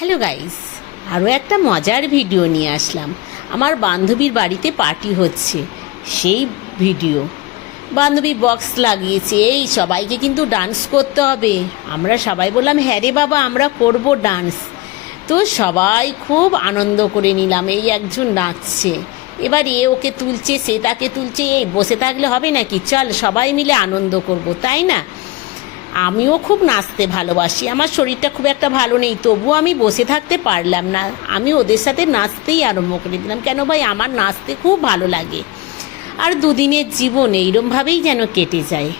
Hello guys, আরও একটা মজার ভিডিও নিয়ে আসলাম। আমার বান্ধবীর বাড়িতে পার্টি হচ্ছে, সেই ভিডিও। বান্ধবী বক্স লাগিয়েছে, এই সবাইকে কিন্তু ডান্স করতে হবে। আমরা সবাই বললাম হ্যাঁ রে বাবা, আমরা করব ডান্স। তো সবাই খুব আনন্দ করে নিলাম। এই একজন নাচছে, এবার এ ওকে তুলছে, সে তাকে তুলছে। এই বসে থাকলে হবে নাকি? চল সবাই মিলে আনন্দ করব, তাই না? আমিও খুব নাচতে ভালোবাসি। আমার শরীরটা খুব একটা ভালো নেই, তবুও আমি বসে থাকতে পারলাম না। আমি ওদের সাথে নাচতেই আরম্ভ করে দিলাম। কেন ভাই, আমার নাচতে খুব ভালো লাগে। আর দুদিনের জীবন এইরমভাবেই যেন কেটে যায়।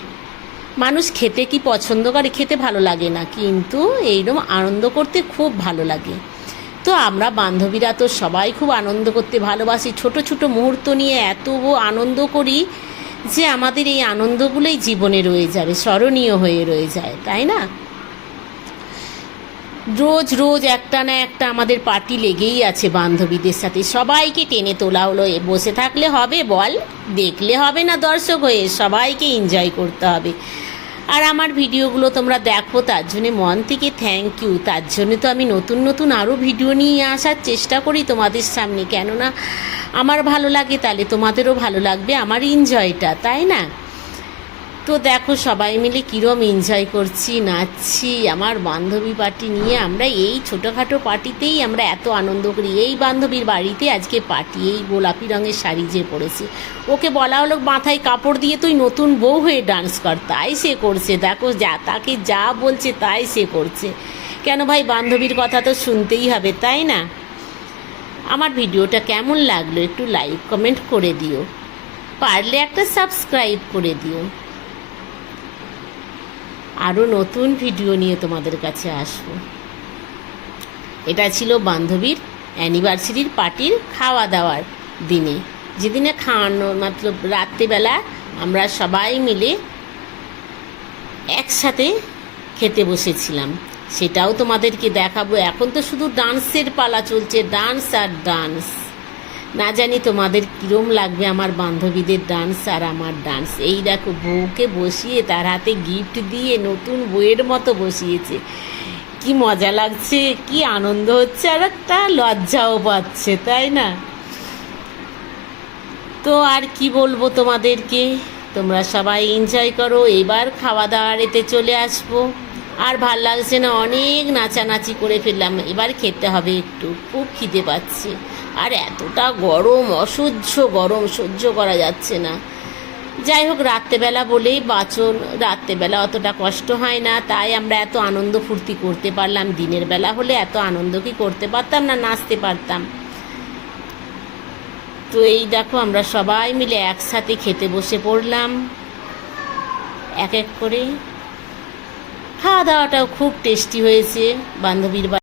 মানুষ খেতে কি পছন্দ করে? খেতে ভালো লাগে না, কিন্তু এইরকম আনন্দ করতে খুব ভালো লাগে। তো আমরা বান্ধবীরা তো সবাই খুব আনন্দ করতে ভালোবাসি। ছোট ছোট মুহূর্ত নিয়ে এত আনন্দ করি যে আমাদের এই আনন্দগুলোই জীবনে রয়ে যাবে, স্মরণীয় হয়ে রয়ে যায়, তাই না? রোজ রোজ একটা না একটা আমাদের পার্টি লেগেই আছে বান্ধবীদের সাথে। সবাইকে টেনে তোলা হলো। বসে থাকলে হবে বল? দেখলে হবে না দর্শক হয়ে? সবাইকে এনজয় করতে হবে। আর আমার ভিডিওগুলো তোমরা দেখো, তার জন্যে মন থেকে থ্যাংক ইউ। তার জন্য তো আমি নতুন নতুন আরও ভিডিও নিয়ে আসার চেষ্টা করি তোমাদের সামনে। কেননা আমার ভালো লাগে, তাহলে তোমাদেরও ভালো লাগবে আমার এনজয়টা, তাই না? তো দেখো সবাই মিলে কীরম এনজয় করছি, নাচছি। আমার বান্ধবী পার্টি নিয়ে আমরা এই ছোটোখাটো পার্টিতেই আমরা এত আনন্দ করি। এই বান্ধবীর বাড়িতে আজকে পার্টি, এই গোলাপি রঙের শাড়ি যে পরেছে, ওকে বলা হলো মাথায় কাপড় দিয়ে তুই নতুন বউ হয়ে ডান্স কর, তাই সে করছে। দেখো তাকে যা বলছে তাই সে করছে। কেন ভাই, বান্ধবীর কথা তো শুনতেই হবে, তাই না? আমার ভিডিওটা কেমন লাগলো একটু লাইক কমেন্ট করে দিও, পারলে একটা সাবস্ক্রাইব করে দিও। আরও নতুন ভিডিও নিয়ে তোমাদের কাছে আসবো। এটা ছিল বান্ধবীর অ্যানিভার্সারির পার্টির খাওয়া দাওয়ার দিনে, যেদিনে খাওয়ানো মতলব রাত্রিবেলা আমরা সবাই মিলে একসাথে খেতে বসেছিলাম। সেটাও তোমাদেরকে দেখাবো। এখন তো শুধু ডান্সের পালা চলছে, ডান্স আর ডান্স। না জানি তোমাদের কীরম লাগবে আমার বান্ধবীদের ডান্স আর আমার ডান্স। এই দেখো বউকে বসিয়ে তার হাতে গিফট দিয়ে নতুন বইয়ের মতো বসিয়েছে। কি মজা লাগছে, কি আনন্দ হচ্ছে, আর একটা লজ্জাও পাচ্ছে, তাই না? তো আর কি বলবো তোমাদেরকে, তোমরা সবাই এনজয় করো। এবার খাওয়া দাওয়ার এতে চলে আসবো। আর ভাল লাগছে না, অনেক নাচানাচি করে ফেললাম। এবার খেতে হবে একটু, খুব খিদে পাচ্ছে। আর এতটা গরম, অসহ্য গরম, সহ্য করা যাচ্ছে না। যাই হোক, রাত্রেবেলা বলেই বাঁচন, রাত্রেবেলা অতটা কষ্ট হয় না, তাই আমরা এত আনন্দ ফুর্তি করতে পারলাম। দিনের বেলা হলে এত আনন্দ কি করতে পারতাম না, নাচতে পারতাম? তো এই দেখো আমরা সবাই মিলে একসাথে খেতে বসে পড়লাম এক এক করে। খাওয়া দাওয়াটাও খুব টেস্টি হয়েছে বান্ধবীর